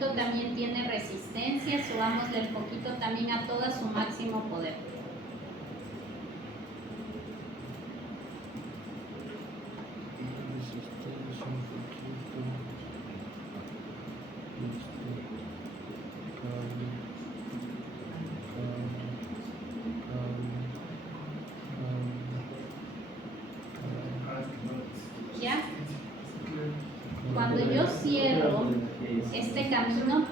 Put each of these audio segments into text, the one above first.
poquito también tiene resistencia, subámosle el foquito también a todo su máximo poder. ¿Ya? Cuando yo cierro este camino,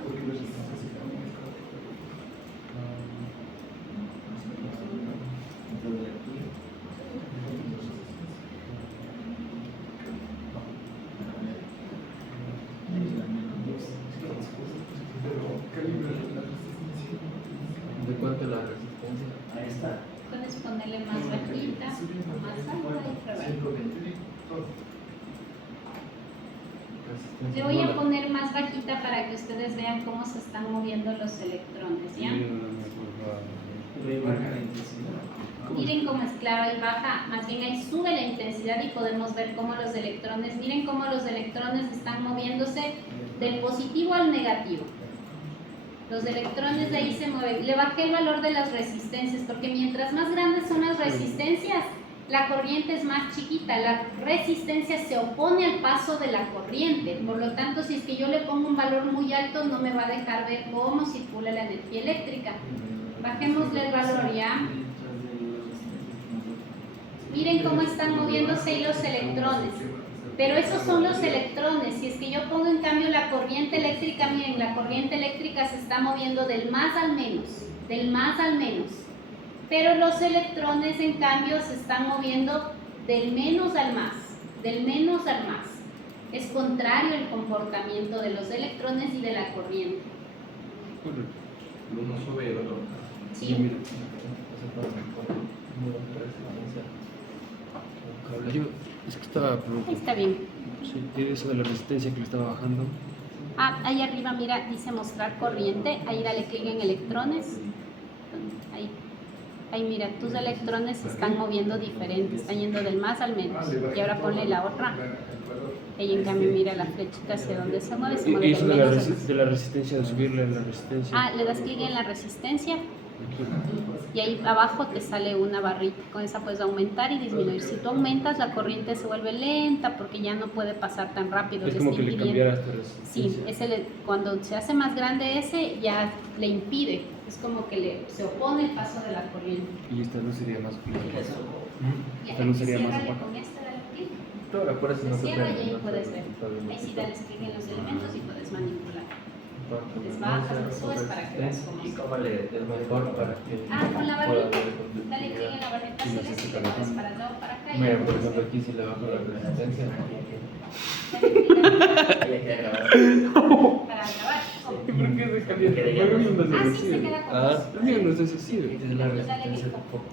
¿De cuánto la resistencia? Ahí está. puedes ponerle más bajita o más alta y probar. Le voy a poner más bajita para que ustedes vean cómo se están moviendo los electrones, ¿ya? Miren cómo es claro, ahí baja, más bien ahí sube la intensidad y podemos ver cómo los electrones, miren cómo los electrones están moviéndose del positivo al negativo. Los electrones de ahí se mueven. Le bajé el valor de las resistencias porque mientras más grandes son las resistencias, la corriente es más chiquita. La resistencia se opone al paso de la corriente. Por lo tanto, si es que yo le pongo un valor muy alto, no me va a dejar ver cómo circula la energía eléctrica. Bajémosle el valor ya. Miren cómo están moviéndose ahí los electrones. Pero esos son los electrones. Si es que yo pongo en cambio la corriente eléctrica, miren, la corriente eléctrica se está moviendo del más al menos, del más al menos. Pero los electrones en cambio se están moviendo del menos al más, del menos al más. Es contrario el comportamiento de los electrones y de la corriente. El uno sube y el otro baja. Sí. Yo es que estaba Ahí preguntando. está bien. Sí, eso de la resistencia que le estaba bajando. Ah, ahí arriba mira, dice mostrar corriente. Ahí dale clic en electrones. Ahí. Ahí mira, tus electrones se están moviendo diferentes, están yendo del más al menos. Y ahora ponle la otra. Ahí en cambio mira la flechita hacia donde se mueve Y eso del de la, menos al más. de la resistencia, de subirle la resistencia. Ah, le das clic en la resistencia y ahí abajo te sale una barrita. Con esa puedes aumentar y disminuir. Si tú aumentas, la corriente se vuelve lenta porque ya no puede pasar tan rápido. Es le como está que le impidiendo. cambiara esta resistencia. Sí, cuando se hace más grande ese, ya le impide. Es como que se opone el paso de la corriente. Y esta luz sería más opaca. Y Esta luz sería más ciérrale opaca. con este, dale clic. Ahora por eso no Se se cierra y prende, ahí ¿no? puedes ver. Ahí sí dale clic en los elementos y puedes manipular. Les bajas, les subes para que veas cómo y se- cómo le es mejor para que con la pueda barrita. ver con Dale clic en la barrita Sí, celeste y te mueves para allá o para acá. y Mira, ya por puedes ejemplo, ver. aquí si le bajo la resistencia. Dale clic Ahí hay que grabar. para grabar. ¿Y por qué se cambia? Quiere ¿Por qué llamar. no Ah, es sí, así? se queda como Ah, el mío no es así. Es la resistencia del foco.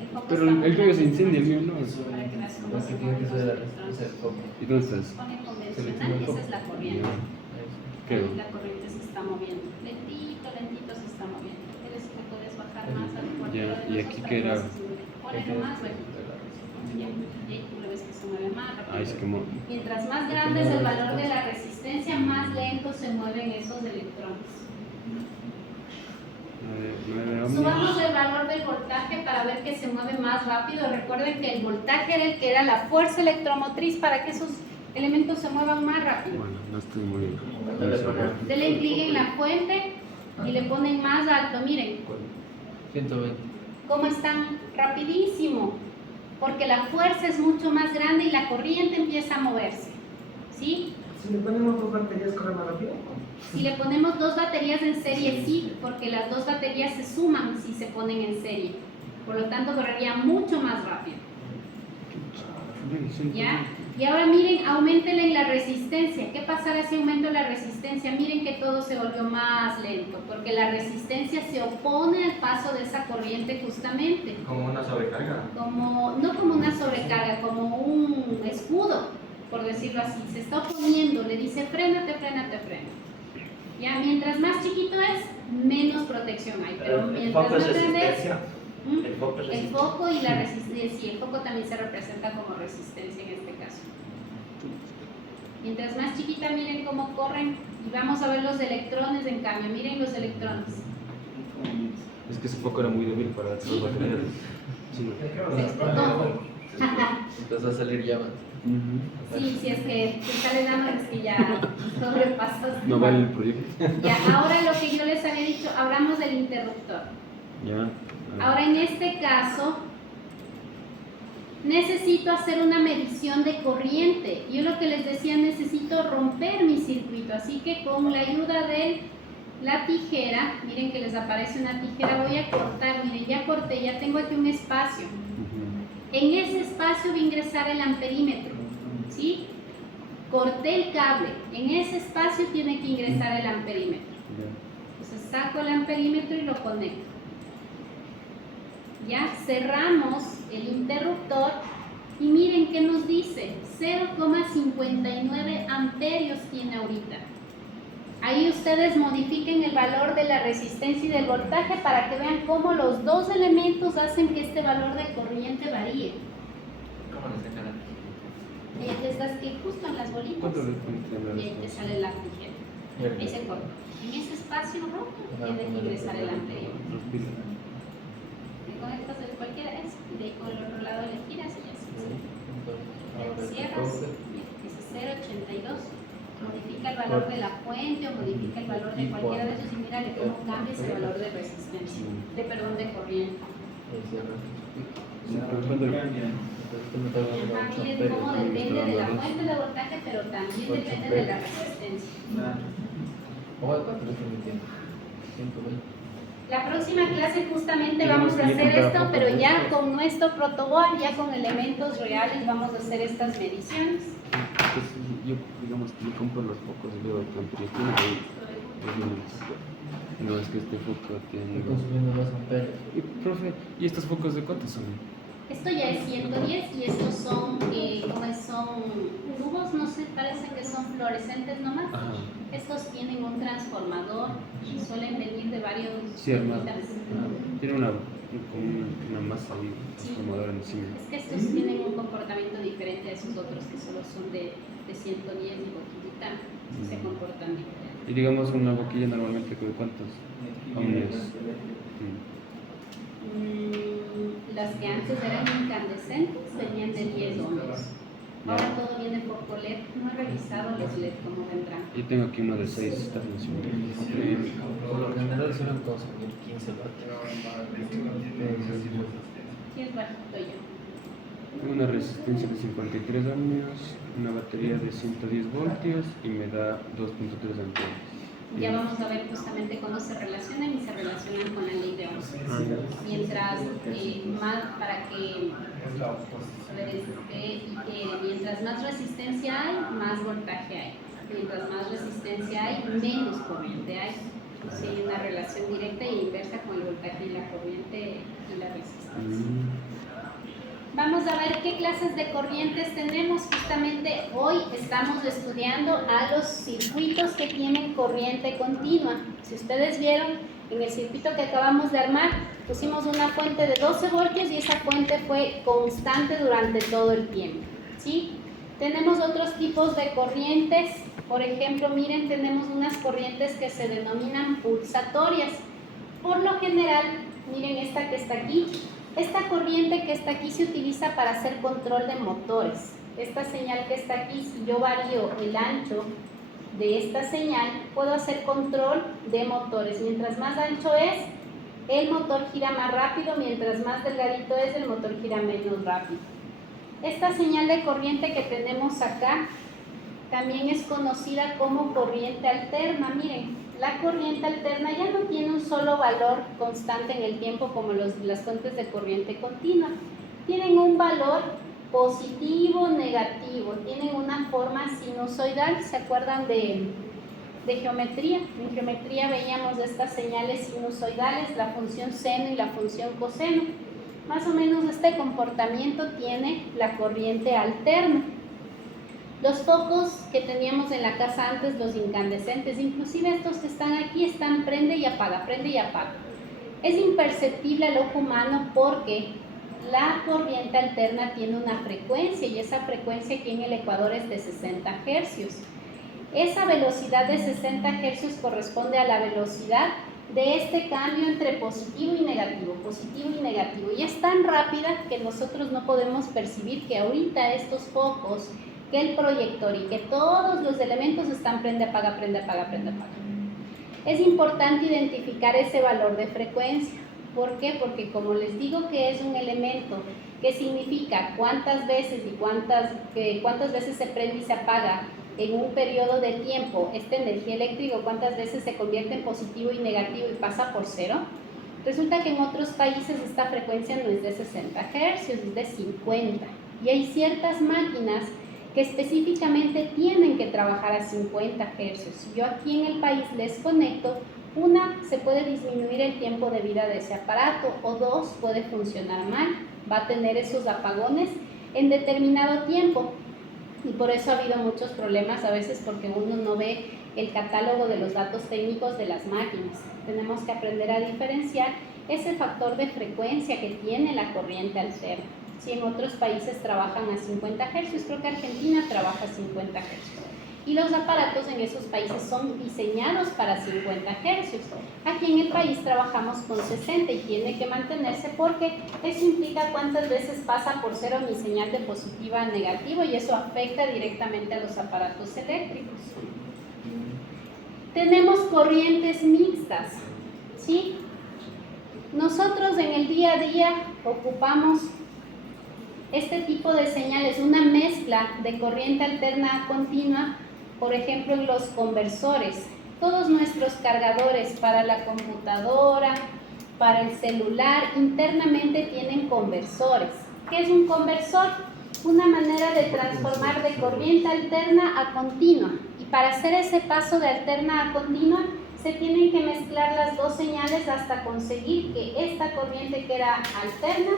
El foco Pero está el tuyo se muy incendia, el mío no. para que veas cómo Lo se que tiene mueven que los ser la electrones. resistencia del foco. ¿Y dónde estás? Pone convencional, Selecciona el esa foco. es la corriente. ¿Qué? Ahí la corriente se está moviendo. Lentito, lentito se está moviendo. Quieres que puedes bajar más al cualquiera de Ya, y los aquí otros, que era- pero no se mueve. Ponelo más bajito. Ya, y ahí tú lo ves que se mueve más rápido. Ah, es como. Mientras más grande es el valor de la resistencia, más lento se mueven esos electrones. 9 ohmios. Subamos el valor del voltaje para ver que se mueve más rápido. Recuerden que el voltaje era el que era la fuerza electromotriz para que esos elementos se muevan más rápido. Bueno, no estoy muy Teléfono. Denle clic en la fuente y le ponen más alto. Miren 120. cómo están rapidísimo, porque la fuerza es mucho más grande y la corriente empieza a moverse. ¿Sí? Si le ponemos dos baterías, ¿corre más rápido? Si le ponemos dos baterías en serie, sí, porque las dos baterías se suman si se ponen en serie. Por lo tanto, correría mucho más rápido. ¿Ya? Y ahora miren, aumentenle en la resistencia. ¿Qué pasará si aumento la resistencia? Miren que todo se volvió más lento, porque la resistencia se opone al paso de esa corriente justamente. Como una sobrecarga. No como una sobrecarga, como un escudo, por decirlo así. Se está oponiendo, le dice frénate, frénate, frénate. Ya, mientras más chiquito es, menos protección hay. Pero El mientras foco es más grande es, resistencia. El foco es el resistencia. foco y la resistencia, sí, el foco también se representa como resistencia en este caso. Mientras más chiquita, miren cómo corren. Y vamos a ver los electrones, en cambio, miren los electrones. Es que ese foco era muy débil para las Sí. baterías. Sí. Se explotó. Empezó a salir llamas. Sí, si es que te sale dando es que ya sobrepasas. No vale el proyecto. Ya, ahora lo que yo les había dicho, hablamos del interruptor. Ya. Ahora en este caso, necesito hacer una medición de corriente. Yo lo que les decía, necesito romper mi circuito, así que con la ayuda de la tijera, miren que les aparece una tijera, voy a cortar, miren, ya corté, ya tengo aquí un espacio. En ese espacio voy a ingresar el amperímetro, ¿sí? Corté el cable, en ese espacio tiene que ingresar el amperímetro. Entonces saco el amperímetro y lo conecto. Ya cerramos el interruptor y miren qué nos dice, 0,59 amperios tiene ahorita. Ahí ustedes modifiquen el valor de la resistencia y del voltaje para que vean cómo los dos elementos hacen que este valor de corriente varíe. ¿Cómo le sacan? Les das clic justo en las bolitas ¿Cuánto le pones y ahí te sale la tijera. Ahí se corta. En ese espacio rojo tiene que ingresar el amperímetro. Le conectas de cualquiera es y de ahí con el otro lado le giras y ya se cierras. Dice 0,82. Modifica el valor de la fuente o modifica el valor de cualquiera de esos y mírale cómo cambia ese valor de resistencia, de corriente. Ajá, miren cómo depende de la fuente de voltaje, pero también depende de la resistencia. La próxima clase justamente vamos a hacer esto, pero ya con nuestro protoboard, ya con elementos reales vamos a hacer estas mediciones. Entonces, yo, digamos, yo compro los focos y veo que amperio tiene ahí. No, es que este foco tiene. Consumiendo más amperios. Y, profe, ¿y estos focos de cuántos son? Esto ya es 110 y estos son, son tubos, no sé, parecen que son fluorescentes nomás. Ajá. Estos tienen un transformador y suelen venir de varios. Sí, hermano. marquitas. Tiene una masa ahí, transformadora encima. Es que estos tienen un comportamiento diferente a esos otros que solo son de 110 y boquillita, se comportan diferente. Y digamos, una boquilla normalmente, ¿de cuántos ohmios? Las que antes eran incandescentes venían de 10 ohmios. Ahora todo viene por LED. No he revisado los LED cómo vendrán. Yo tengo aquí uno de 6, está funcionando. Por lo general suelen consumir 15 vatios. Sí, es bajito ya. Tengo una resistencia de 53 ohmios, una batería de 110 voltios y me da 2.3 amperes. Ya vamos a ver justamente cómo se relacionan y se relacionan con la ley de Ohms. Mientras más, para que mientras más resistencia hay, más voltaje hay. Mientras más resistencia hay, menos corriente hay. Si hay una relación directa e inversa con el voltaje y la corriente y la resistencia. Vamos a ver qué clases de corrientes tenemos. Justamente hoy estamos estudiando a los circuitos que tienen corriente continua. Si ustedes vieron, en el circuito que acabamos de armar, pusimos una fuente de 12 voltios y esa fuente fue constante durante todo el tiempo, ¿sí? Tenemos otros tipos de corrientes. Por ejemplo, miren, tenemos unas corrientes que se denominan pulsatorias. Por lo general, miren esta que está aquí. Esta corriente que está aquí se utiliza para hacer control de motores. Esta señal que está aquí, si yo varío el ancho de esta señal, puedo hacer control de motores. Mientras más ancho es, el motor gira más rápido, mientras más delgadito es, el motor gira menos rápido. Esta señal de corriente que tenemos acá también es conocida como corriente alterna. Miren, la corriente alterna ya no tiene un solo valor constante en el tiempo como las fuentes de corriente continua. Tienen un valor positivo, negativo, tienen una forma sinusoidal. ¿Se acuerdan de geometría? En geometría veíamos estas señales sinusoidales, la función seno y la función coseno. Más o menos este comportamiento tiene la corriente alterna. Los focos que teníamos en la casa antes, los incandescentes, inclusive estos que están aquí, están prende y apaga, prende y apaga. Es imperceptible al ojo humano porque la corriente alterna tiene una frecuencia y esa frecuencia aquí en el ecuador es de 60 hercios. Esa velocidad de 60 hercios corresponde a la velocidad de este cambio entre positivo y negativo, y es tan rápida que nosotros no podemos percibir que ahorita estos focos, que el proyector y que todos los elementos están prende, apaga, prende, apaga, prende, apaga. Es importante identificar ese valor de frecuencia. ¿Por qué? Porque como les digo que es un elemento que significa cuántas veces se prende y se apaga en un periodo de tiempo esta energía eléctrica, cuántas veces se convierte en positivo y negativo y pasa por cero, resulta que en otros países esta frecuencia no es de 60 Hz, es de 50. Y hay ciertas máquinas que específicamente tienen que trabajar a 50 Hz. Yo aquí en el país les conecto, una, se puede disminuir el tiempo de vida de ese aparato, o dos, puede funcionar mal, va a tener esos apagones en determinado tiempo. Y por eso ha habido muchos problemas a veces porque uno no ve el catálogo de los datos técnicos de las máquinas. Tenemos que aprender a diferenciar ese factor de frecuencia que tiene la corriente alterna. Si en otros países trabajan a 50 Hz, creo que Argentina trabaja a 50 Hz. Y los aparatos en esos países son diseñados para 50 Hz. Aquí en el país trabajamos con 60 y tiene que mantenerse porque eso implica cuántas veces pasa por cero mi señal de positiva a negativo y eso afecta directamente a los aparatos eléctricos. Tenemos corrientes mixtas, ¿sí? Nosotros en el día a día ocupamos este tipo de señales, una mezcla de corriente alterna a continua, por ejemplo en los conversores. Todos nuestros cargadores para la computadora, para el celular, internamente tienen conversores. ¿Qué es un conversor? Una manera de transformar de corriente alterna a continua. Y para hacer ese paso de alterna a continua, se tienen que mezclar las dos señales hasta conseguir que esta corriente que era alterna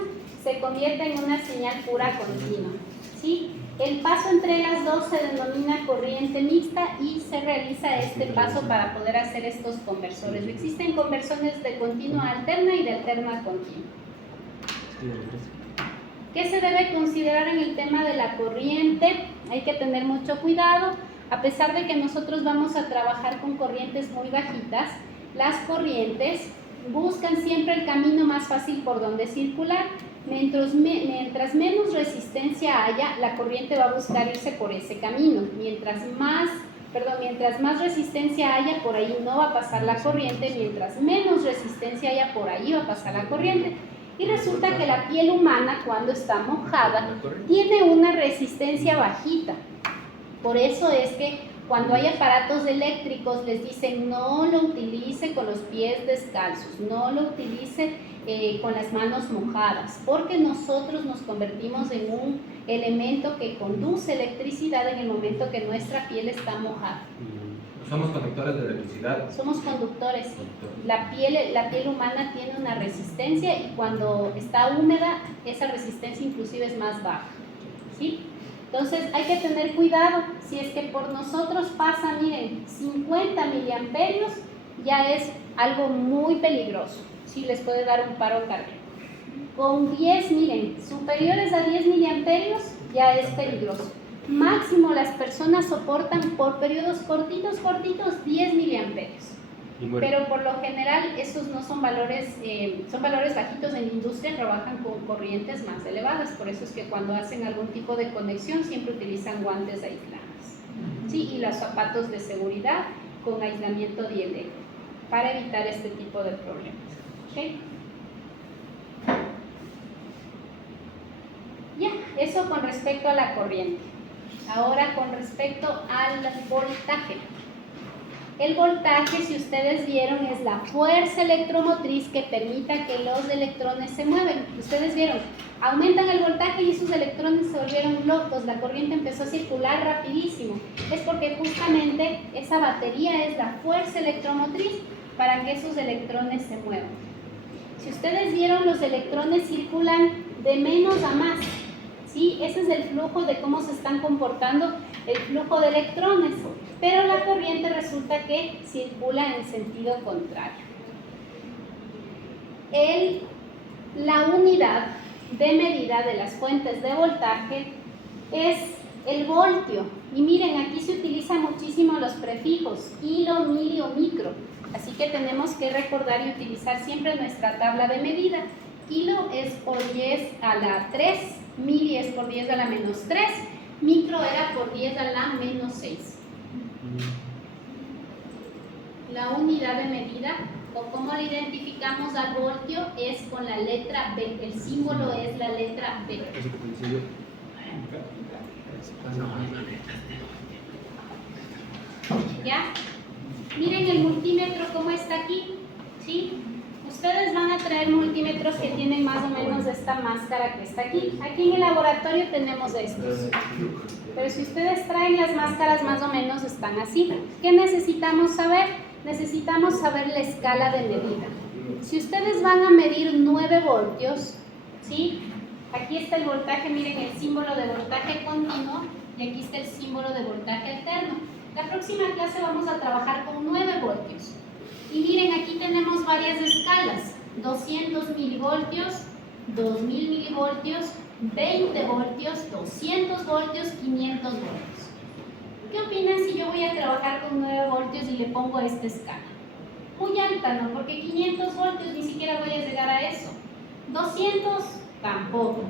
se convierta en una señal pura continua, ¿sí? El paso entre las dos se denomina corriente mixta y se realiza este paso para poder hacer estos conversores. Existen conversores de continua a alterna y de alterna a continua. ¿Qué se debe considerar en el tema de la corriente? Hay que tener mucho cuidado. A pesar de que nosotros vamos a trabajar con corrientes muy bajitas, las corrientes buscan siempre el camino más fácil por donde circular. Mientras menos resistencia haya, la corriente va a buscar irse por ese camino. Mientras más resistencia haya, por ahí no va a pasar la corriente. Mientras menos resistencia haya, por ahí va a pasar la corriente. Y resulta que la piel humana, cuando está mojada, tiene una resistencia bajita. Por eso es que cuando hay aparatos eléctricos les dicen no lo utilice con los pies descalzos, no lo utilice con las manos mojadas, porque nosotros nos convertimos en un elemento que conduce electricidad en el momento que nuestra piel está mojada. Somos conductores de electricidad. Somos conductores. La piel humana tiene una resistencia y cuando está húmeda, esa resistencia inclusive es más baja, ¿sí? Entonces hay que tener cuidado. Si es que por nosotros pasa, miren, 50 miliamperios, ya es algo muy peligroso. Sí les puede dar un paro cardíaco. Con 10, miren, superiores a 10 miliamperios ya es peligroso. Máximo las personas soportan por periodos cortitos, 10 miliamperios. Pero por lo general esos no son valores, son valores bajitos. En la industria trabajan con corrientes más elevadas, por eso es que cuando hacen algún tipo de conexión siempre utilizan guantes aislantes, ¿sí? Y los zapatos de seguridad con aislamiento dieléctrico para evitar este tipo de problemas, ¿okay? Ya, eso con respecto a la corriente. Ahora con respecto al voltaje. El voltaje, si ustedes vieron, es la fuerza electromotriz que permita que los electrones se mueven. Ustedes vieron, aumentan el voltaje y esos electrones se volvieron locos, la corriente empezó a circular rapidísimo. Es porque justamente esa batería es la fuerza electromotriz para que esos electrones se muevan. Si ustedes vieron, los electrones circulan de menos a más, ¿sí? Ese es el flujo de cómo se están comportando el flujo de electrones, pero la corriente resulta que circula en sentido contrario. La unidad de medida de las fuentes de voltaje es el voltio. Y miren, aquí se utilizan muchísimo los prefijos kilo, mili o micro. Así que tenemos que recordar y utilizar siempre nuestra tabla de medida. Kilo es por 10 a la 3, mili es por 10 a la menos 3, micro era por 10 a la menos 6. La unidad de medida, o cómo le identificamos al voltio, es con la letra B. El símbolo es la letra B. ¿Ya? Miren el multímetro cómo está aquí, ¿sí? Ustedes van a traer multímetros que tienen más o menos esta máscara que está aquí. Aquí en el laboratorio tenemos estos. Pero si ustedes traen las máscaras más o menos están así. ¿Qué necesitamos saber? Necesitamos saber la escala de medida. Si ustedes van a medir 9 voltios, ¿sí? Aquí está el voltaje, miren el símbolo de voltaje continuo y aquí está el símbolo de voltaje alterno. La próxima clase vamos a trabajar con 9 voltios. Y miren, aquí tenemos varias escalas. 200 milivoltios, 2000 milivoltios, 20 voltios, 200 voltios, 500 voltios. ¿Qué opinan si yo voy a trabajar con 9 voltios y le pongo esta escala? Muy alta, ¿no? Porque 500 voltios ni siquiera voy a llegar a eso. 200, tampoco.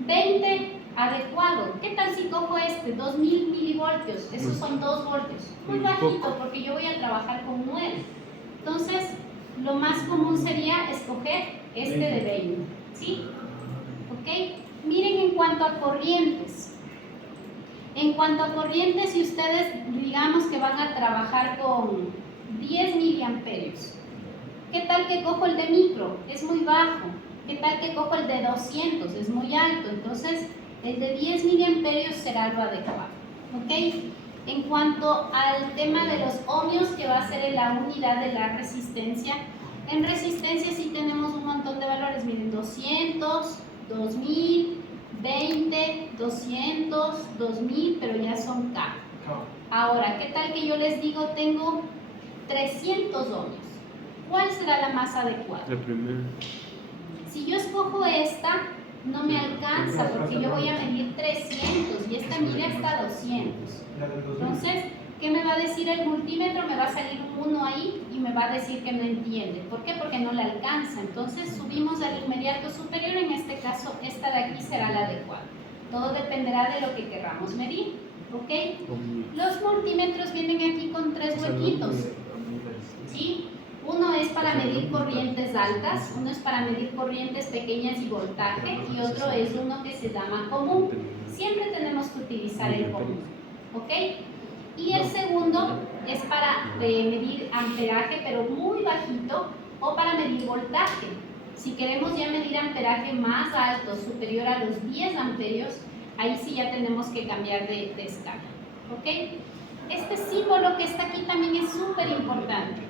20, adecuado. ¿Qué tal si cojo este? 2000 milivoltios. Esos son 2 voltios. Muy bajito porque yo voy a trabajar con 9. Entonces, lo más común sería escoger este de 20. ¿Sí? ¿Ok? Miren en cuanto a corrientes. En cuanto a corrientes, si ustedes digamos que van a trabajar con 10 miliamperios, ¿qué tal que cojo el de micro? Es muy bajo. ¿Qué tal que cojo el de 200? Es muy alto. Entonces, el de 10 miliamperios será lo adecuado. ¿Ok? En cuanto al tema de los ohmios, que va a ser la unidad de la resistencia, en resistencia sí tenemos un montón de valores. Miren, 200, 2000, 20, 200, 2000, pero ya son K. Ahora, ¿qué tal que yo les digo tengo 300 ohmios? ¿Cuál será la más adecuada? La primera. Si yo escojo esta, no me alcanza porque yo voy a medir 300 y esta mide hasta 200. Entonces, ¿qué me va a decir el multímetro? Me va a salir un 1 ahí y me va a decir que no entiende. ¿Por qué? Porque no la alcanza. Entonces, subimos al inmediato superior. En este caso, esta de aquí será la adecuada. Todo dependerá de lo que queramos medir. ¿Ok? Los multímetros vienen aquí con 3 huequitos. ¿Sí? Uno es para medir corrientes altas, uno es para medir corrientes pequeñas y voltaje, y otro es uno que se llama común. Siempre tenemos que utilizar el común. ¿Ok? Y el segundo es para medir amperaje, pero muy bajito, o para medir voltaje. Si queremos ya medir amperaje más alto, superior a los 10 amperios, ahí sí ya tenemos que cambiar de escala. ¿Ok? Este símbolo que está aquí también es súper importante.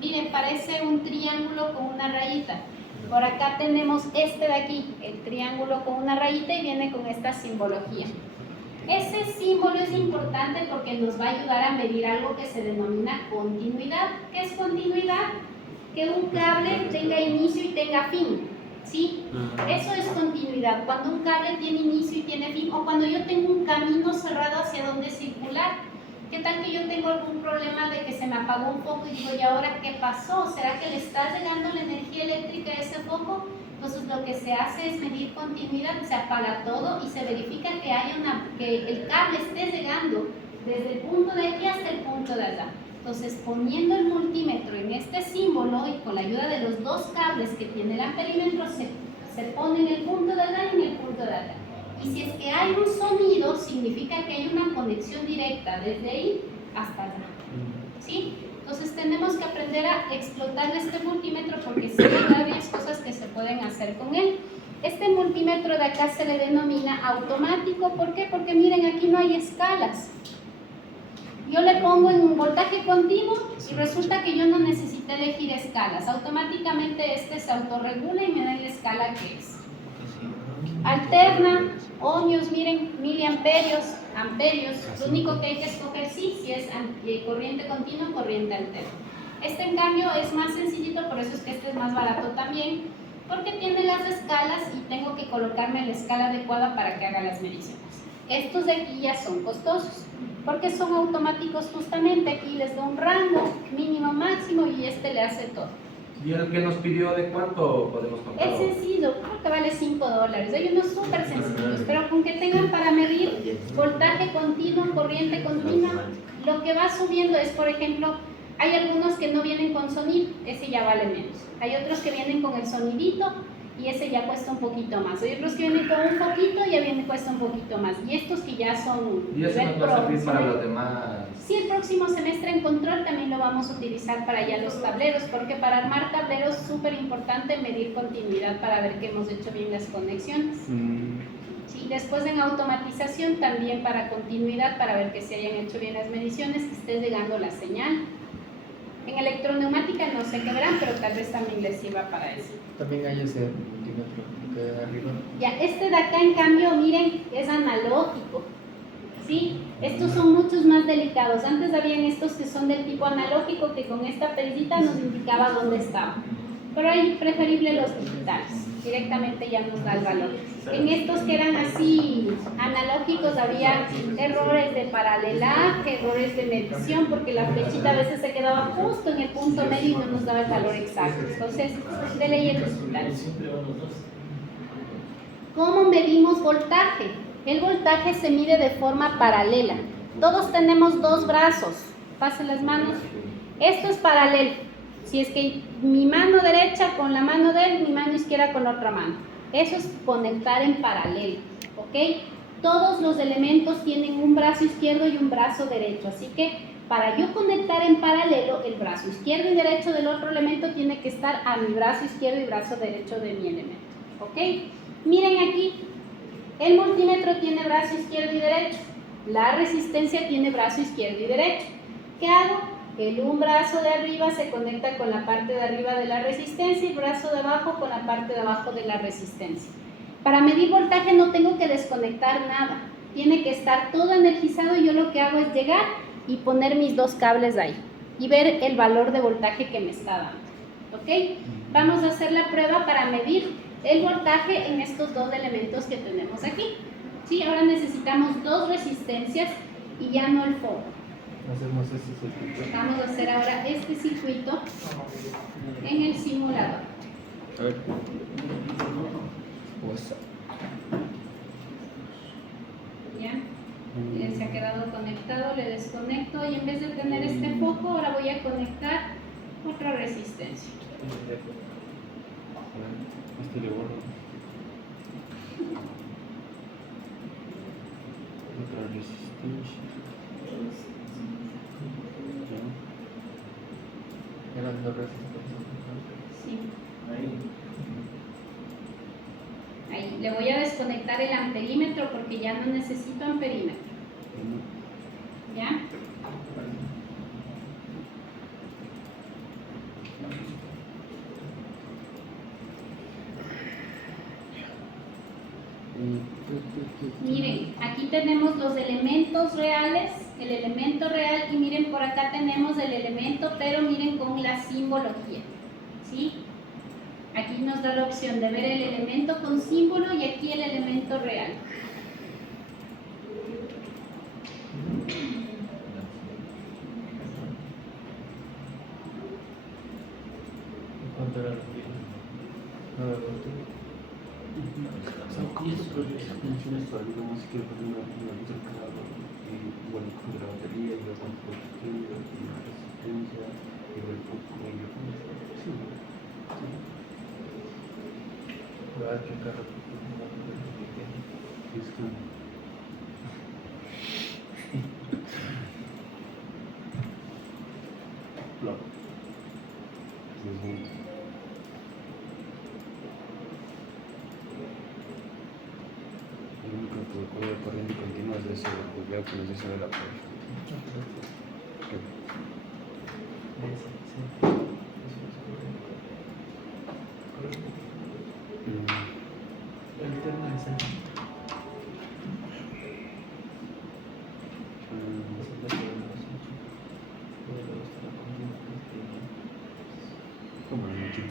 Miren, parece un triángulo con una rayita. Por acá tenemos este de aquí, el triángulo con una rayita, y viene con esta simbología. Ese símbolo es importante porque nos va a ayudar a medir algo que se denomina continuidad. ¿Qué es continuidad? Que un cable tenga inicio y tenga fin. ¿Sí? Eso es continuidad. Cuando un cable tiene inicio y tiene fin, o cuando yo tengo un camino cerrado hacia donde circular. ¿Qué tal que yo tengo algún problema de que se me apagó un foco y digo, ¿y ahora qué pasó? ¿Será que le está llegando la energía eléctrica a ese foco? Entonces lo que se hace es medir continuidad, se apaga todo y se verifica que el cable esté llegando desde el punto de aquí hasta el punto de allá. Entonces, poniendo el multímetro en este símbolo y con la ayuda de los dos cables que tiene el amperímetro, se pone en el punto de allá y en el punto de allá. Y si es que hay un sonido, significa que hay una conexión directa desde ahí hasta allá. ¿Sí? Entonces tenemos que aprender a explotar este multímetro porque sí hay varias cosas que se pueden hacer con él. Este multímetro de acá se le denomina automático. ¿Por qué? Porque miren, aquí no hay escalas. Yo le pongo en un voltaje continuo y resulta que yo no necesito elegir escalas. Automáticamente este se autorregula y me da la escala que es. Alterna, ohmios, miren, miliamperios, amperios. Lo único que hay que escoger si es corriente continua o corriente alterna. Este en cambio es más sencillito, por eso es que este es más barato también. Porque tiene las escalas y tengo que colocarme en la escala adecuada para que haga las mediciones. Estos de aquí ya son costosos, porque son automáticos justamente. Aquí les doy un rango mínimo, máximo y este le hace todo. ¿Y el que nos pidió de cuánto podemos comprar? Es sencillo, creo que vale $5. Hay unos súper sencillos, pero con que tengan para medir voltaje continuo, corriente continua, lo que va subiendo es, por ejemplo, hay algunos que no vienen con sonido, ese ya vale menos. Hay otros que vienen con el sonidito y ese ya cuesta un poquito más. Hay otros que vienen con un poquito y ya cuesta un poquito más. Y estos que ya son ¿Y eso nivel nos va a servir pro, para los demás? sí, el próximo semestre en control también lo vamos a utilizar para ya los tableros, porque para armar tableros es súper importante medir continuidad para ver que hemos hecho bien las conexiones. Sí, después en automatización también para continuidad, para ver que se hayan hecho bien las mediciones, que esté llegando la señal. En electroneumática no sé qué verán, pero tal vez también les sirva para eso. También hay ese multímetro que de arriba. Ya, este de acá en cambio, miren, es analógico. ¿Sí? Estos son muchos más delicados. Antes habían estos que son del tipo analógico, que con esta pelita nos indicaba dónde estaba. Pero hay preferible los digitales. Directamente ya nos da el valor. En estos que eran así analógicos había errores de paralelaje, errores de medición, porque la flechita a veces se quedaba justo en el punto medio y no nos daba el valor exacto. Entonces, de ley el digital. ¿Cómo medimos voltaje? El voltaje se mide de forma paralela. Todos tenemos dos brazos. Pasen las manos. Esto es paralelo. Si es que mi mano derecha con la mano de él, mi mano izquierda con la otra mano. Eso es conectar en paralelo, ¿ok? Todos los elementos tienen un brazo izquierdo y un brazo derecho, así que para yo conectar en paralelo, el brazo izquierdo y derecho del otro elemento tiene que estar a mi brazo izquierdo y brazo derecho de mi elemento, ¿ok? Miren aquí, el multímetro tiene brazo izquierdo y derecho, la resistencia tiene brazo izquierdo y derecho. ¿Qué hago? Un brazo de arriba se conecta con la parte de arriba de la resistencia y el brazo de abajo con la parte de abajo de la resistencia. Para medir voltaje no tengo que desconectar nada, tiene que estar todo energizado y yo lo que hago es llegar y poner mis dos cables ahí y ver el valor de voltaje que me está dando. ¿Ok? Vamos a hacer la prueba para medir el voltaje en estos dos elementos que tenemos aquí. ¿Sí? Ahora necesitamos dos resistencias y ya no el foco. Hacemos este circuito. Vamos a hacer ahora este circuito en el simulador. A ver. ¿Ya? Se ha quedado conectado, le desconecto y en vez de tener este foco, ahora voy a conectar otra resistencia. Este le borro. Otra resistencia. Eran dos resistencias. Sí. Ahí, le voy a desconectar el amperímetro porque ya no necesito amperímetro. ¿Ya? Miren, aquí tenemos los elementos reales, el elemento real y miren por acá tenemos el elemento, pero miren con la simbología, ¿sí? Aquí nos da la opción de ver el elemento con símbolo y aquí el elemento real. ¿Cuánto era la fila? 9 voltios. Y estos proyectos funcionan para, digamos, si quiero poner una luz al carro, y bueno, con la batería y los transportes, y la resistencia, y el foco, y yo con esto. Sí. Voy a checar. Es que. Claro. El único protocolo de corriente continua es ese, pues veo que nos dice de la prueba. Como la noche.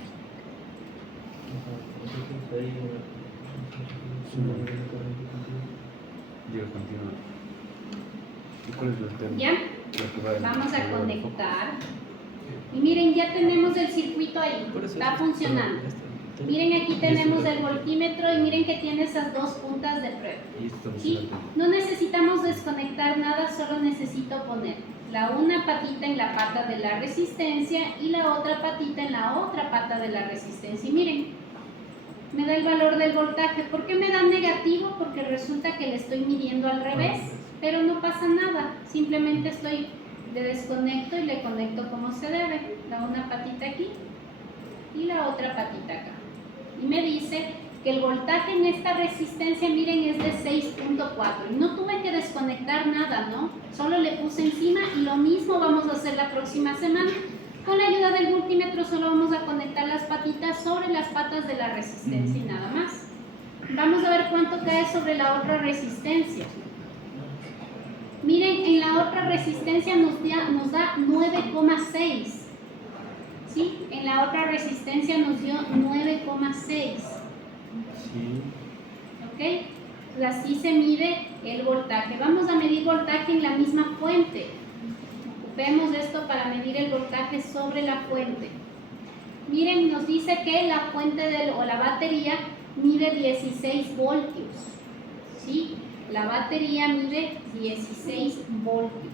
Ahí una corriente continua. Llega continua. ¿Y cuál es el tema? ¿Ya? Lo que va en- Vamos a lo del foco. conectar. Y miren, ya tenemos el circuito ahí, Por eso está es- funcionando. Miren, aquí tenemos el voltímetro y miren que tiene esas dos puntas de prueba. Y esto está ¿Sí? funcionando. No necesitamos desconectar nada, solo necesito poner una patita en la pata de la resistencia y la otra patita en la otra pata de la resistencia. Y miren, me da el valor del voltaje. ¿Por qué me da negativo? Porque resulta que le estoy midiendo al revés, pero no pasa nada. Simplemente le desconecto y le conecto como se debe. Una patita aquí y la otra patita acá. Y me dice que el voltaje en esta resistencia, miren, es de 6.4 y no tuve que desconectar nada, ¿no? Solo le puse encima y lo mismo vamos a hacer la próxima semana. Con la ayuda del multímetro solo vamos a conectar las patitas sobre las patas de la resistencia y nada más. Vamos a ver cuánto cae sobre la otra resistencia. Miren, en la otra resistencia nos da 9,6. ¿Sí? En la otra resistencia nos dio 9,6. Sí. ¿Ok? Así se mide el voltaje. Vamos a medir voltaje en la misma fuente. Ocupemos esto para medir el voltaje sobre la fuente. Miren, nos dice que la fuente o la batería mide 16 voltios. ¿Sí? La batería mide 16 voltios.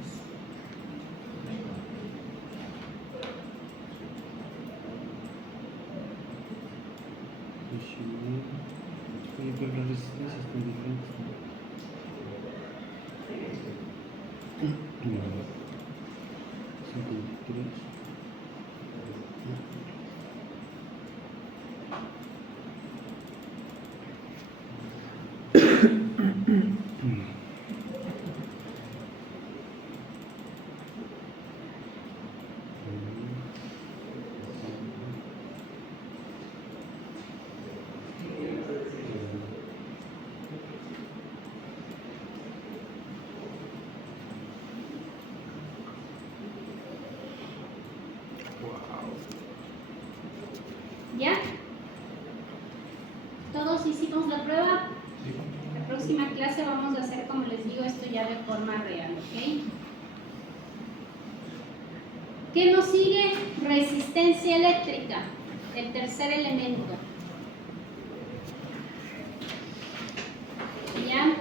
Oye, pero las resistencias están diferentes, ¿no? Mira, 53. ¿Ya? ¿Todos hicimos la prueba? La próxima clase vamos a hacer, como les digo, esto ya de forma real, ¿ok? ¿Qué nos sigue? Resistencia eléctrica, el tercer elemento. ¿Ya?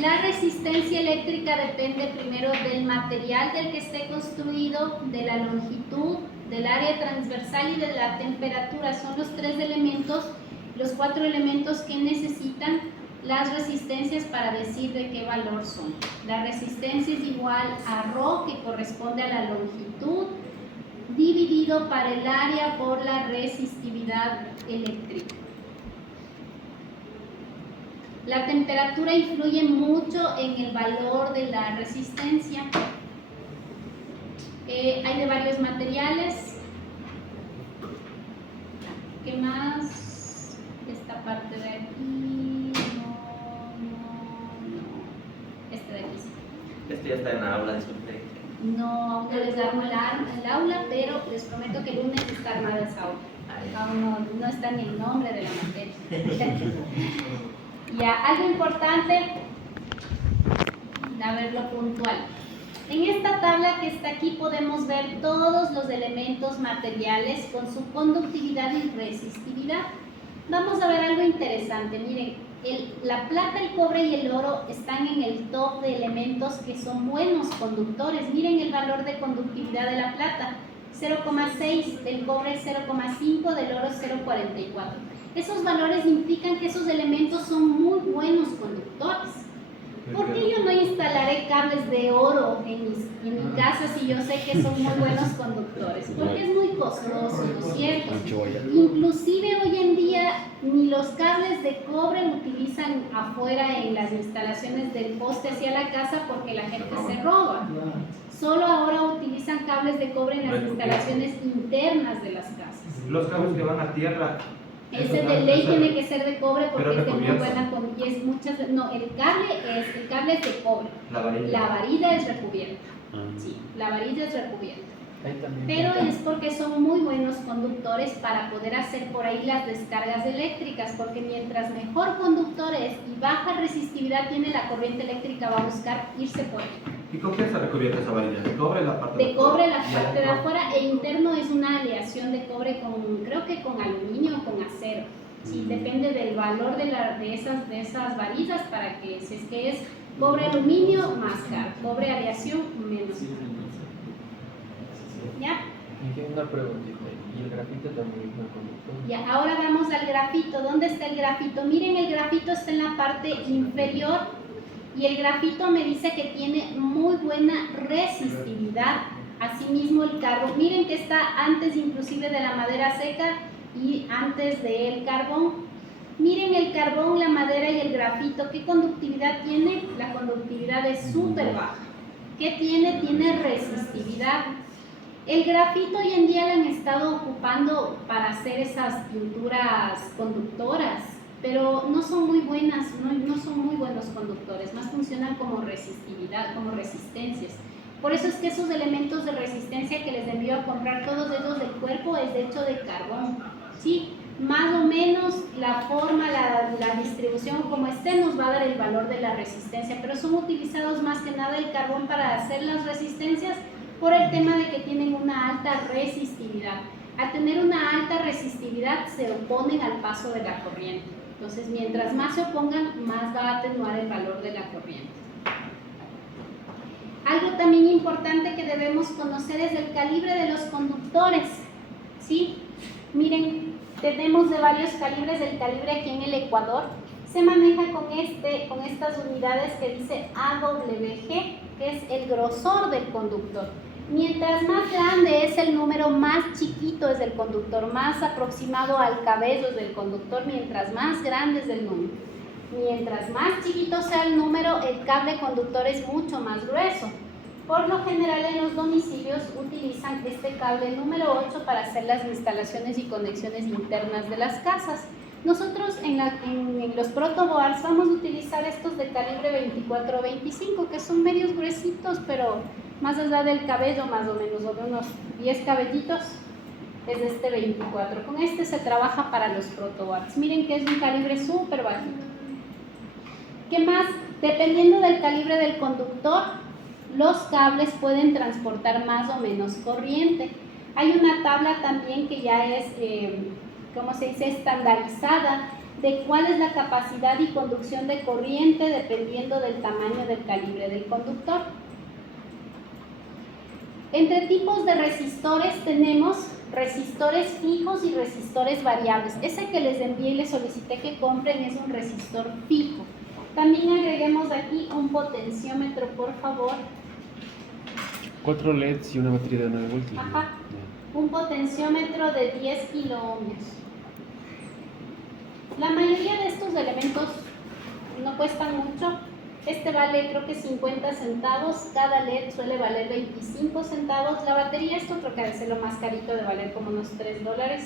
La resistencia eléctrica depende primero del material del que esté construido, de la longitud, del área transversal y de la temperatura. Son los tres elementos, los cuatro elementos que necesitan las resistencias para decir de qué valor son. La resistencia es igual a ρ, que corresponde a la longitud, dividido para el área por la resistividad eléctrica. La temperatura influye mucho en el valor de la resistencia. Hay de varios materiales. ¿Qué más? Esta parte de aquí. No. Este de aquí sí. Este ya está en la aula, disculpe. No, aún no les armo el aula, pero les prometo que el lunes está armada esa aula. Aún no está ni el nombre de la materia. Ya, algo importante, a ver lo puntual. En esta tabla que está aquí podemos ver todos los elementos materiales con su conductividad y resistividad. Vamos a ver algo interesante. Miren, la plata, el cobre y el oro están en el top de elementos que son buenos conductores. Miren el valor de conductividad de la plata, 0,6, del cobre 0,5, del oro 0,44. Esos valores implican que esos elementos son muy buenos conductores. ¿Por qué yo no instalaré cables de oro en mi casa si yo sé que son muy buenos conductores? Porque es muy costoso, ¿no es cierto? Inclusive hoy en día ni los cables de cobre utilizan afuera en las instalaciones del poste hacia la casa porque la gente se roba. Solo ahora utilizan cables de cobre en las instalaciones internas de las casas. Los cables que van a tierra. Ese de ley tiene que ser de cobre porque Pero es de muy recubierto. buena y es muchas. No, el cable es de cobre. La varilla. La varilla es recubierta. Ah. Sí, la varilla es recubierta. Ahí también pero cuenta. es porque son muy buenos conductores para poder hacer por ahí las descargas eléctricas, porque mientras mejor conductor es y baja resistividad tiene, la corriente eléctrica va a buscar irse por ahí. ¿Y con qué está recubierta esa varilla? ¿De cobre la parte De cobre la y parte de adentro? afuera, e interno es una aleación de cobre con, creo que con aluminio o con acero. Sí, depende del valor de esas varillas, para que si es que es cobre aluminio, más caro, cobre aleación, menos. ¿Ya? Me queda una preguntita. ¿Y el grafito también es un conductor? Ya, ahora vamos al grafito. ¿Dónde está el grafito? Miren, el grafito está en la parte inferior y el grafito me dice que tiene muy buena resistividad. Asimismo el carbón, miren que está antes inclusive de la madera seca y antes del carbón. Miren el carbón, la madera y el grafito. ¿Qué conductividad tiene? La conductividad es súper baja. ¿Qué tiene? Tiene resistividad. El grafito hoy en día lo han estado ocupando para hacer esas pinturas conductoras, pero no son muy buenas, no son muy buenos conductores, más funcionan como resistividad, como resistencias. Por eso es que esos elementos de resistencia que les envío a comprar, todos ellos del cuerpo, es de hecho de carbón, ¿sí? Más o menos la forma, la distribución como esté nos va a dar el valor de la resistencia, pero son utilizados más que nada el carbón para hacer las resistencias, por el tema de que tienen una alta resistividad. Al tener una alta resistividad se oponen al paso de la corriente. Entonces, mientras más se opongan, más va a atenuar el valor de la corriente. Algo también importante que debemos conocer es el calibre de los conductores, ¿sí? Miren, tenemos de varios calibres. El calibre aquí en el Ecuador se maneja con estas unidades que dice AWG, que es el grosor del conductor. Mientras más grande es el número, más chiquito es el conductor, más aproximado al cabello del conductor, mientras más grande es el número. Mientras más chiquito sea el número, el cable conductor es mucho más grueso. Por lo general en los domicilios utilizan este cable número 8 para hacer las instalaciones y conexiones internas de las casas. Nosotros en los protoboards vamos a utilizar estos de calibre 24-25, que son medios gruesitos, pero más allá del cabello, más o menos, o de unos 10 cabellitos, es este 24. Con este se trabaja para los protoboards. Miren que es un calibre súper bajito. ¿Qué más? Dependiendo del calibre del conductor, los cables pueden transportar más o menos corriente. Hay una tabla también que ya es, ¿cómo se dice?, estandarizada, de cuál es la capacidad y conducción de corriente dependiendo del tamaño del calibre del conductor. Entre tipos de resistores tenemos resistores fijos y resistores variables. Ese que les envié y les solicité que compren es un resistor fijo. También agreguemos aquí un potenciómetro, por favor. 4 LEDs y una batería de 9 voltios. Ajá. Un potenciómetro de 10 kiloohmios. La mayoría de estos elementos no cuestan mucho. Este vale creo que 50 centavos, cada LED suele valer 25 centavos. La batería, esto creo que debe ser lo más carito, de valer como unos $3.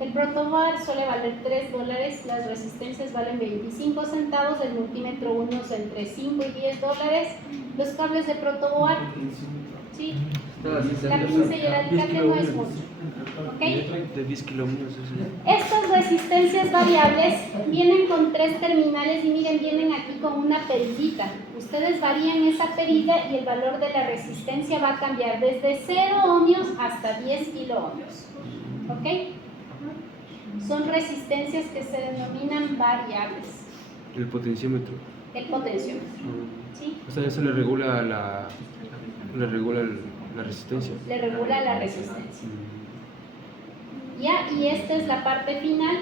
El protoboard suele valer $3, las resistencias valen 25 centavos, el multímetro unos entre 5 y $10. Los cables de protoboard, sí, la pinza y el alicate no es mucho. ¿Okay? De 10 kilómetros. Estas resistencias variables vienen con 3 terminales y miren, vienen aquí con una perillita. Ustedes varían esa perilla y el valor de la resistencia va a cambiar desde 0 ohmios hasta 10 kiloohmios. ¿Ok? Son resistencias que se denominan variables. El potenciómetro. El potenciómetro, ¿sí? O sea, eso le regula la resistencia. Le regula la resistencia. Ya, y esta es la parte final.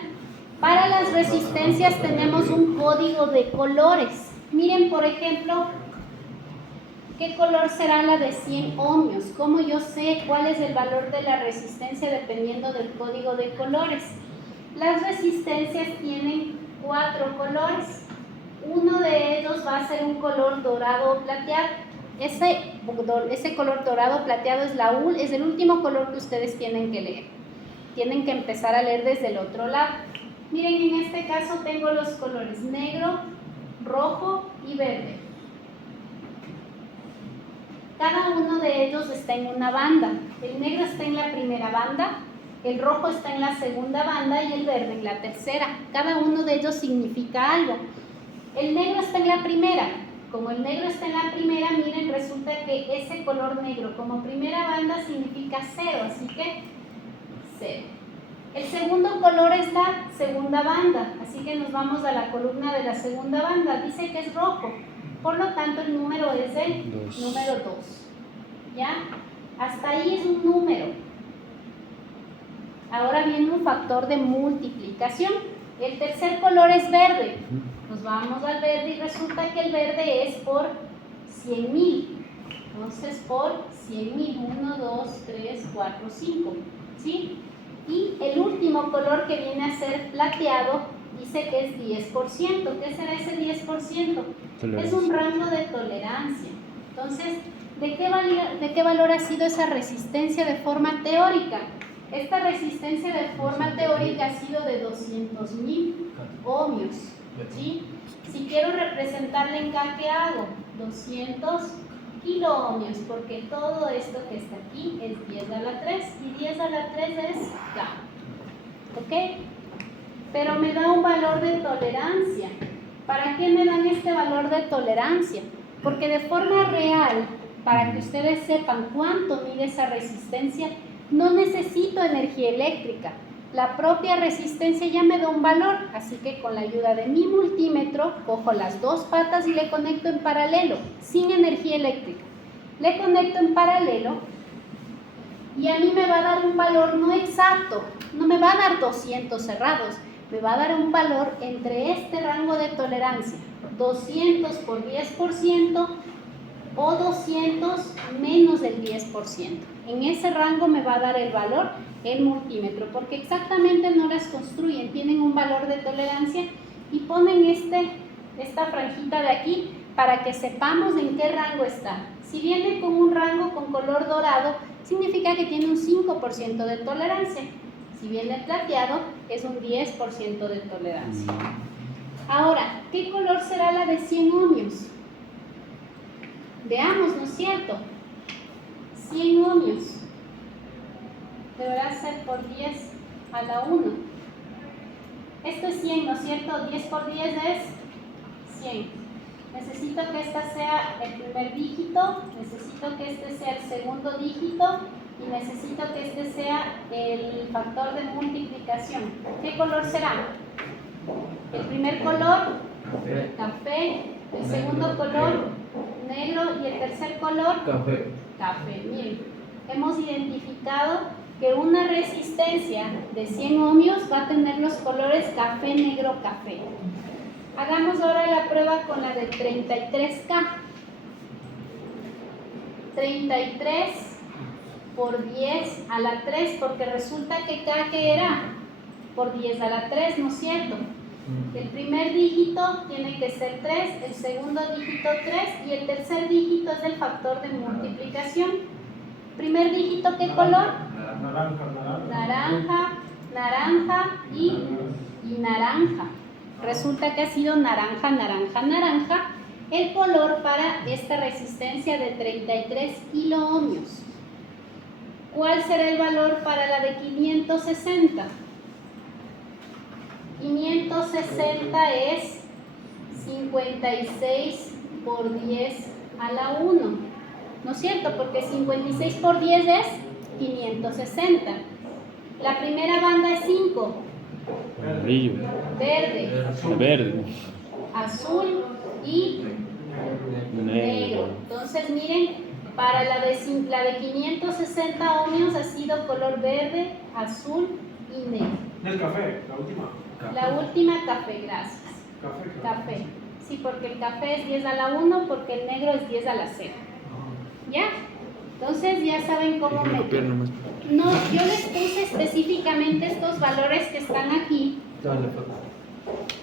Para las resistencias tenemos un código de colores. Miren, por ejemplo, ¿qué color será la de 100 ohmios? ¿Cómo yo sé cuál es el valor de la resistencia dependiendo del código de colores? Las resistencias tienen 4 colores. Uno de ellos va a ser un color dorado o plateado. Ese color dorado o plateado es el último color que ustedes tienen que leer. Tienen que empezar a leer desde el otro lado. Miren, en este caso tengo los colores negro, rojo y verde. Cada uno de ellos está en una banda. El negro está en la primera banda, el rojo está en la segunda banda y el verde en la tercera. Cada uno de ellos significa algo. El negro está en la primera. Como el negro está en la primera, miren, resulta que ese color negro como primera banda significa 0, así que 0. El segundo color es la segunda banda, así que nos vamos a la columna de la segunda banda. Dice que es rojo, por lo tanto el número es el número 2. ¿Ya? Hasta ahí es un número. Ahora viene un factor de multiplicación. El tercer color es verde. Nos vamos al verde y resulta que el verde es por 100.000. Entonces por 100.000, 1, 2, 3, 4, 5. ¿Sí? Y el último color que viene a ser plateado dice que es 10%. ¿Qué será ese 10%? Es un rango de tolerancia. Entonces, ¿de qué valor ha sido esa resistencia de forma teórica? Esta resistencia de forma teórica ha sido de 200.000 ohmios. ¿Sí? Si quiero representarla en K, ¿qué hago? 200 kiloohmios, porque todo esto que está aquí es 10 a la 3 y 10 a la 3 es K. ¿Ok? Pero me da un valor de tolerancia. ¿Para qué me dan este valor de tolerancia? Porque de forma real, para que ustedes sepan cuánto mide esa resistencia, no necesito energía eléctrica. La propia resistencia ya me da un valor, así que con la ayuda de mi multímetro, cojo las dos patas y le conecto en paralelo, sin energía eléctrica. Le conecto en paralelo y a mí me va a dar un valor no exacto, no me va a dar 200 cerrados, me va a dar un valor entre este rango de tolerancia, 200 por 10% o 200 menos del 10%. En ese rango me va a dar el valor el multímetro, porque exactamente no las construyen, tienen un valor de tolerancia y ponen esta franjita de aquí para que sepamos en qué rango está. Si viene con un rango con color dorado, significa que tiene un 5% de tolerancia. Si viene plateado, es un 10% de tolerancia. Ahora, ¿qué color será la de 100 ohmios? Veamos, ¿no es cierto? 100 ohmios deberá ser por 10 a la 1. Esto es 100, ¿no es cierto? 10 por 10 es 100. Necesito que esta sea el primer dígito, necesito que este sea el segundo dígito y necesito que este sea el factor de multiplicación. ¿Qué color será? El primer color, café. El segundo color, negro. Y el tercer color, café. Miren, hemos identificado que una resistencia de 100 ohmios va a tener los colores café, negro, café. Hagamos ahora la prueba con la de 33K. 33 por 10 a la 3, porque resulta que K, ¿qué era? Por 10 a la 3, ¿no es cierto? El primer dígito tiene que ser 3, el segundo dígito 3 y el tercer dígito es el factor de multiplicación. Primer dígito, ¿qué color? Naranja, naranja y naranja. Resulta que ha sido naranja, naranja, naranja el color para esta resistencia de 33 kiloohmios. ¿Cuál será el valor para la de 560? 560 es 56 por 10 a la 1. ¿No es cierto? Porque 56 por 10 es 560. La primera banda es 5. Amarillo. Verde. Azul y negro. Entonces miren, para la de 560 ohmios ha sido color verde, azul y negro. El café, la última. La última café, gracias. Café. Sí, porque el café es 10 a la 1, porque el negro es 10 a la 0. ¿Ya? Entonces ya saben cómo meter. No, yo les puse específicamente estos valores que están aquí,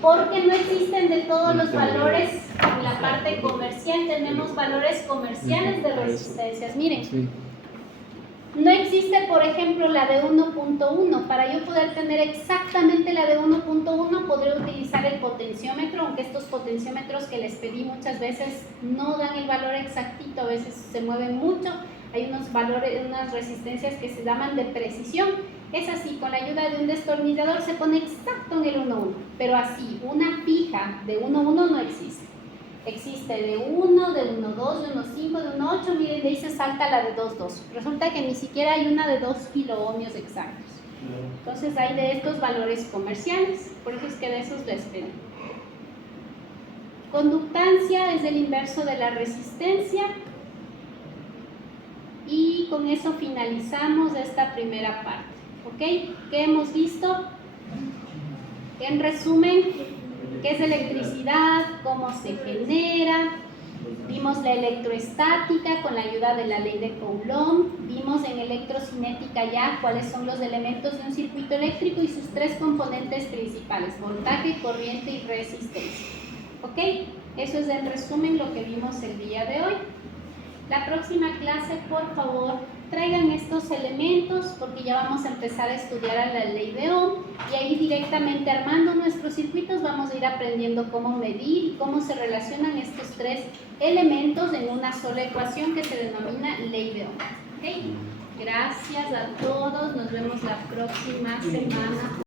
porque no existen de todos los valores en la parte comercial. Tenemos valores comerciales de resistencias. Miren, no existe, por ejemplo, la de 1.1. Para yo poder tener exactamente la de 1.1, podré utilizar el potenciómetro, aunque estos potenciómetros que les pedí muchas veces no dan el valor exactito, a veces se mueven mucho, hay unos valores, unas resistencias que se llaman de precisión. Es así, con la ayuda de un destornillador se pone exacto en el 1,1, pero así, una fija de 1,1 no existe. Existe de 1, de 1,2, de 1,5, de 1,8, miren, de ahí se salta la de 2,2. Resulta que ni siquiera hay una de 2 kiloohmios exactos. Entonces hay de estos valores comerciales, por eso es que de esos les pedí. Conductancia es el inverso de la resistencia. Y con eso finalizamos esta primera parte. ¿Ok? ¿Qué hemos visto? En resumen, ¿qué es electricidad? ¿Cómo se genera? Vimos la electroestática con la ayuda de la ley de Coulomb. Vimos en electrocinética ya cuáles son los elementos de un circuito eléctrico y sus tres componentes principales: voltaje, corriente y resistencia. ¿Ok? Eso es en resumen lo que vimos el día de hoy. La próxima clase, por favor, traigan estos elementos porque ya vamos a empezar a estudiar a la ley de Ohm y ahí directamente armando nuestros circuitos vamos a ir aprendiendo cómo medir y cómo se relacionan estos tres elementos en una sola ecuación que se denomina ley de Ohm. ¿Okay? Gracias a todos, nos vemos la próxima semana.